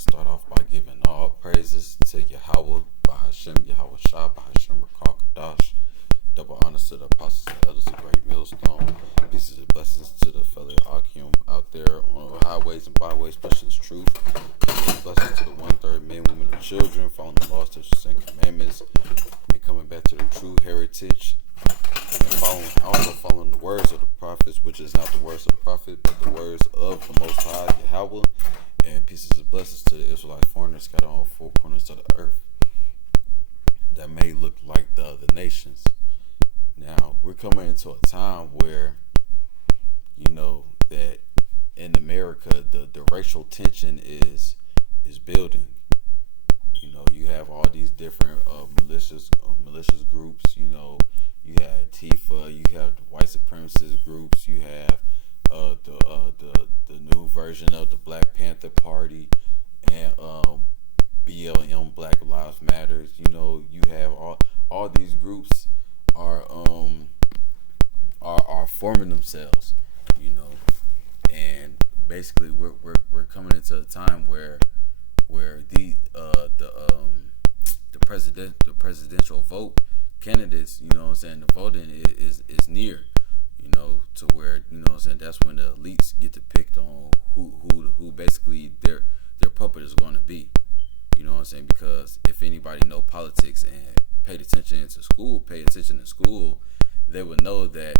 to start off by giving all praises to Yahweh, Bahashem, Yahweh Shah, Bahashem Rakal Kadash. Double honors to the apostles and elders of Great Millstone. Pieces of blessings to the fellow Akim out there on the highways and byways pushing his truth. Pieces of blessings to the 1/3 men, women, and children following the laws, statutes, and commandments and coming back to the true heritage. And also following the words of the prophets, which is not the words of the prophet, but the words of the Most High, Yahweh. And pieces of blessings to the Israelite foreigners scattered on all four corners of the earth that may look like the other nations. Now, we're coming into a time where, that in America, the racial tension is building. You have all these different malicious groups. You have Tifa, you have the white supremacist groups, you have the new version of the Black Panther Party, and BLM, Black Lives Matters. You have all these groups are forming themselves. And basically we're coming into a time where the presidential vote candidates, the voting is near, to where, that's when the elites get to pick on who basically their puppet is going to be, because if anybody know politics and paid attention in school, they would know that,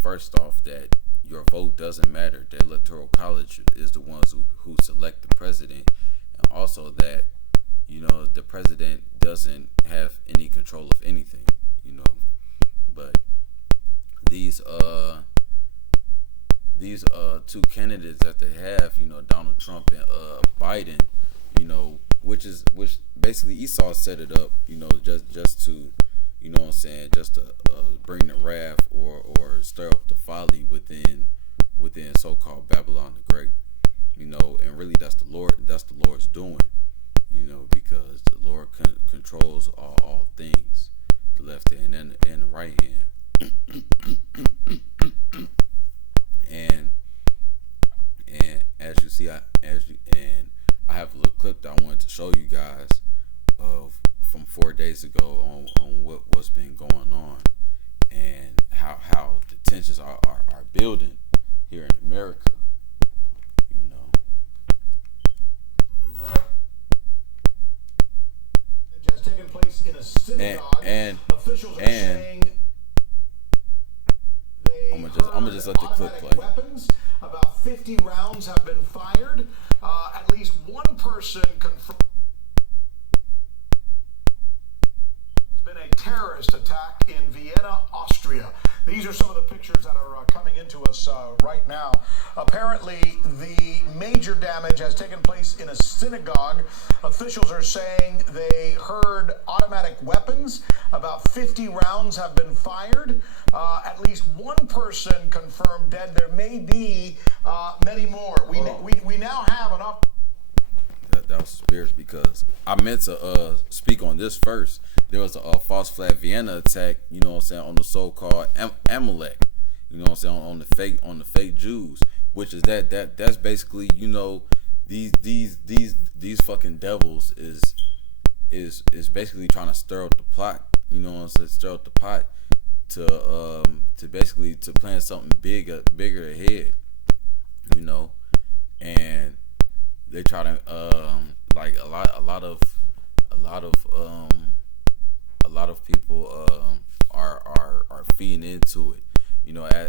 first off, that your vote doesn't matter. The electoral college is the ones who select the president, and also that, the president doesn't have any control of anything, but these two candidates that they have, Donald Trump and Biden, which basically Esau set it up, just to, just to bring the wrath or stir up the folly within so-called Babylon the Great, and really that's the Lord's doing, because the Lord controls all things, the left hand and the right hand. and as you see, I have a little clip that I wanted to show you guys of from 4 days ago on what's been going on and how the tensions are building here in America. It has taken place in a synagogue. And officials are saying I'm gonna just let the clip play. Weapons. About 50 rounds have been fired. At least one person confirmed. There's been a terrorist attack in Vienna, Austria. These are some of the pictures that are coming into us right now. Apparently, the major damage has taken place in a synagogue. Officials are saying they heard automatic weapons. About 50 rounds have been fired. At least one person confirmed dead. There may be many more. We now have enough. That was spirits, because I meant to speak on this first. There was a false flag Vienna attack, on the so-called Amalek, on the fake Jews, which is that's basically, these fucking devils is basically trying to stir up the plot, stir up the pot to basically to plan something bigger ahead, and they try to like a lot of people are feeding into it.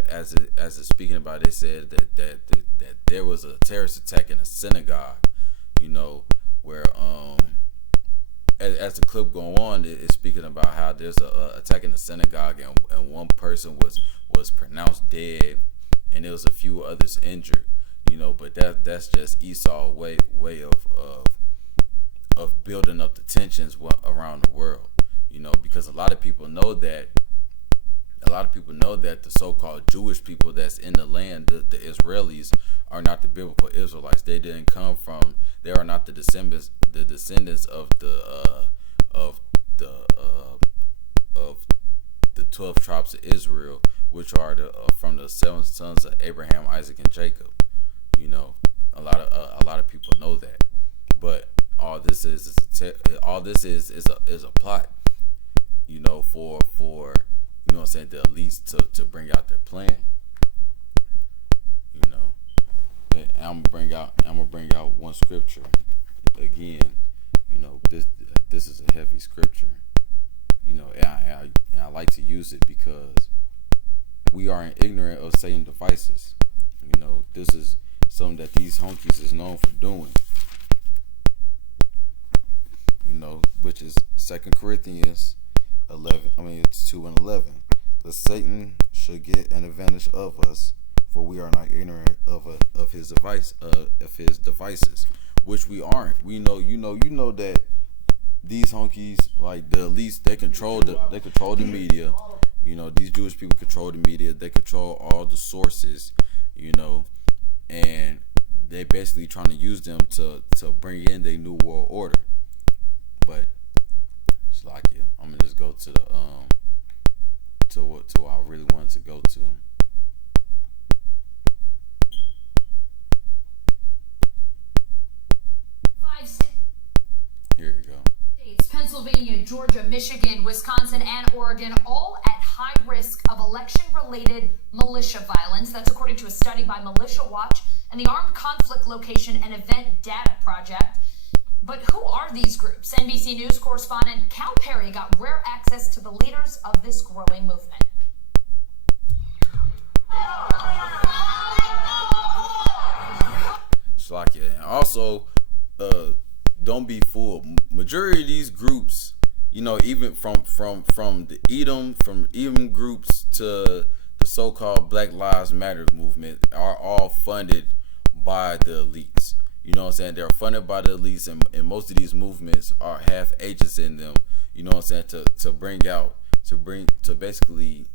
As it's speaking about, they said that there was a terrorist attack in a synagogue, where as the clip go on, it's speaking about how there's a attack in the synagogue, and one person was pronounced dead, and there was a few others injured. But that's just Esau's way of building up the tensions around the world. Because a lot of people know that the so-called Jewish people that's in the land, the Israelis, are not the biblical Israelites. They are not the descendants of the 12 tribes of Israel, which are from the 7 sons of Abraham, Isaac, and Jacob. A lot of people know that. all this is a plot, for what I'm saying, the elites to bring out their plan. And I'm gonna bring out one scripture again. This is a heavy scripture. And I like to use it because we are ignorant of Satan's devices. This is something that these honkies is known for doing. Which is 2 Corinthians 11. It's 2:11. The Satan should get an advantage of us, for we are not ignorant of his devices, which we aren't. We know, that these honkies, like the elites, they control the media. These Jewish people control the media. They control all the sources. And they basically trying to use them to bring in their new world order. But it's like, I'm gonna just go to the to what I really wanted to go to. Here you go. States, Pennsylvania, Georgia, Michigan, Wisconsin, and Oregon, all at high risk of election-related militia violence. That's according to a study by Militia Watch and the Armed Conflict Location and Event Data Project. But who are these groups? NBC News correspondent Cal Perry got rare access to the leaders of this growing movement. And also, don't be fooled. Majority of these groups, even from the Edom groups to the so-called Black Lives Matter movement, are all funded by the elites. They're funded by the elites, and most of these movements have agents in them. To basically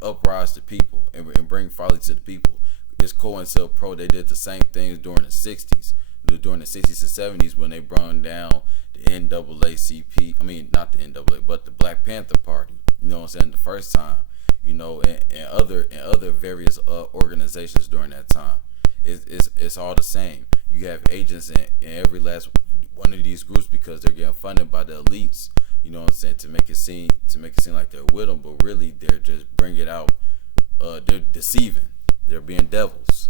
uprise the people and bring folly to the people. It's COINTELPRO. They did the same things during the 60s. During the 60s and 70s, when they brought down the NAACP, not the NAA, but the Black Panther Party, the first time, and other various organizations during that time. It's all the same. You have agents in every last one of these groups because they're getting funded by the elites, to make it seem like they're with them, but really they're just bringing it out, they're deceiving, they're being devils.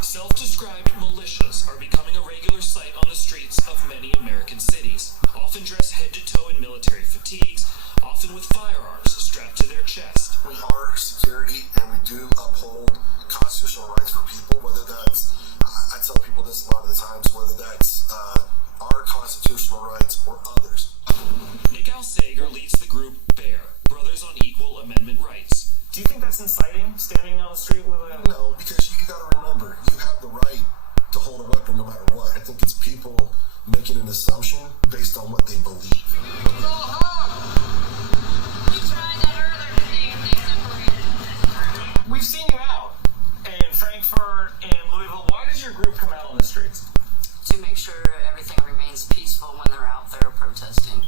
Self-described militias are becoming a regular sight on the streets of many American cities, often dressed head to toe in military fatigues, often with firearms strapped to their chest. We are security, and we do uphold constitutional rights for people, whether that's, I tell people this a lot of the times, whether that's our constitutional rights or others. Nick Alsager leads the group BEAR, Brothers on Equal Amendment Rights. Do you think that's inciting, standing on the street with a... No, because you got to remember, you have the right to hold a weapon no matter what. I think it's people making an assumption based on what they believe. We've seen you out in Frankfurt and Louisville. Why does your group come out on the streets? To make sure everything remains peaceful when they're out there protesting.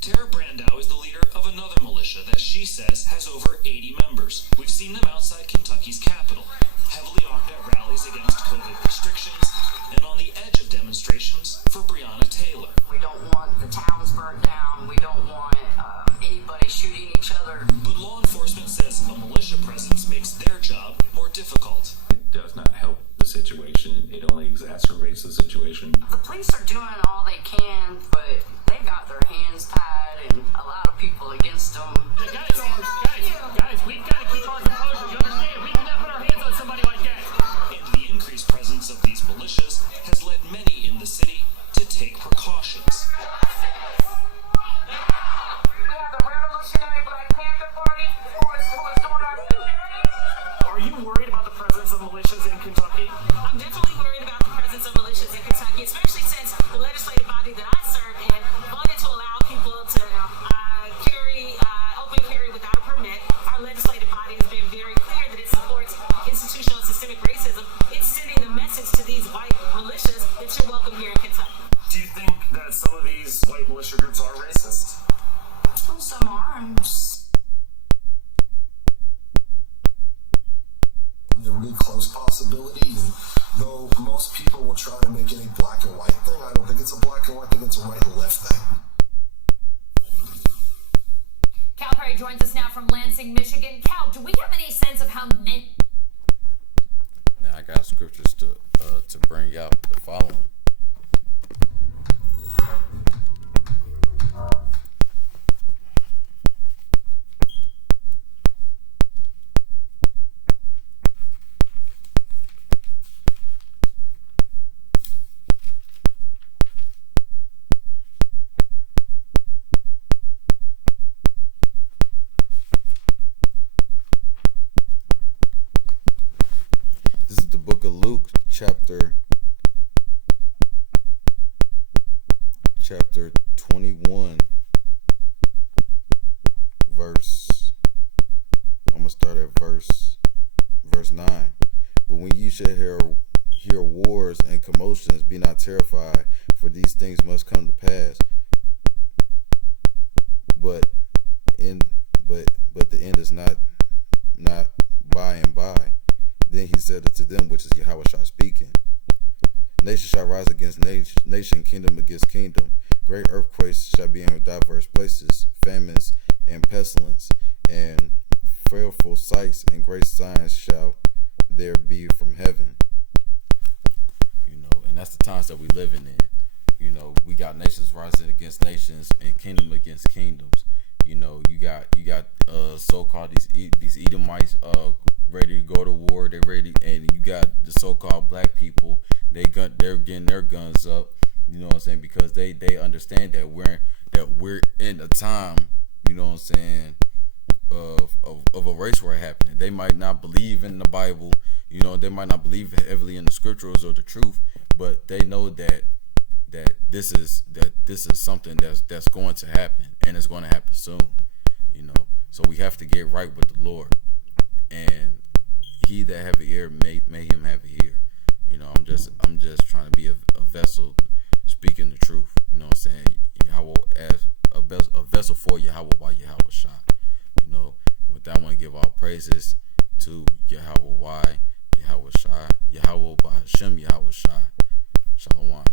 Tara Brandow is the leader of another militia that she says has over 80 members. We've seen them outside Kentucky's capital, heavily armed at rallies against COVID restrictions and on the edge of demonstrations for Breonna Taylor. We don't want the towns burnt down. We don't want anybody shooting each other. But law enforcement says a militia presence makes their job more difficult. It does not help the situation. It only exacerbates the situation. The police are doing all they can, but they got their hands tied and a lot of people against them. Guys, we've got to keep our composure. You understand? We cannot put our hands on somebody like that. And the increased presence of these militias has led many in the city to take precautions. We have the Revolutionary Black Panther Party who is doing our security. Are you worried about the presence of militias in Kentucky? I'm definitely worried about the presence of militias in Kentucky, especially since the legislative body that I serve in wanted to allow people to open carry without a permit. Our legislative body has been very clear that it supports institutional and systemic racism. It's sending the message to these white militias that you're welcome here in Kentucky. Do you think that some of these white militia groups are racist? Well, some are. A really close possibility, and though most people will try to make it a black and white thing. I don't think it's a black and white thing, it's a right and left thing. Cal Perry joins us now from Lansing, Michigan. Cal, do we have any sense of how many? Now I got scriptures to bring out the following. This is the book of Luke, chapter 21, I'm gonna start at verse 9. But when you shall hear wars and commotions, be not terrified, for these things must come to pass. But the end is not by and by. Then he said unto them, which is Yahushua speaking, nation shall rise against nation, kingdom against kingdom. Great earthquakes shall be in diverse places, famines and pestilence, and fearful sights and great signs shall there be from heaven. And that's the times that we living in. We got nations rising against nations and kingdom against kingdoms. You got so-called these Edomites ready to go to war. They ready, and you got the so-called black people. They're getting their guns up. You know what I'm saying? Because they understand that we're in a time, you know what I'm saying, of a race war happening. They might not believe in the Bible. They might not believe heavily in the scriptures or the truth, but they know that this is something that's going to happen, and it's going to happen soon. So we have to get right with the Lord, and he that have an ear may him have an ear. I'm just trying to be a vessel speaking the truth. You know what I'm saying? Yahweh as a vessel for Yahweh by Yahweh Shai. With that, I want to give all praises to Yahweh, Yahweh Shai, Yahweh by Hashem, Yahweh Shai. Shalom.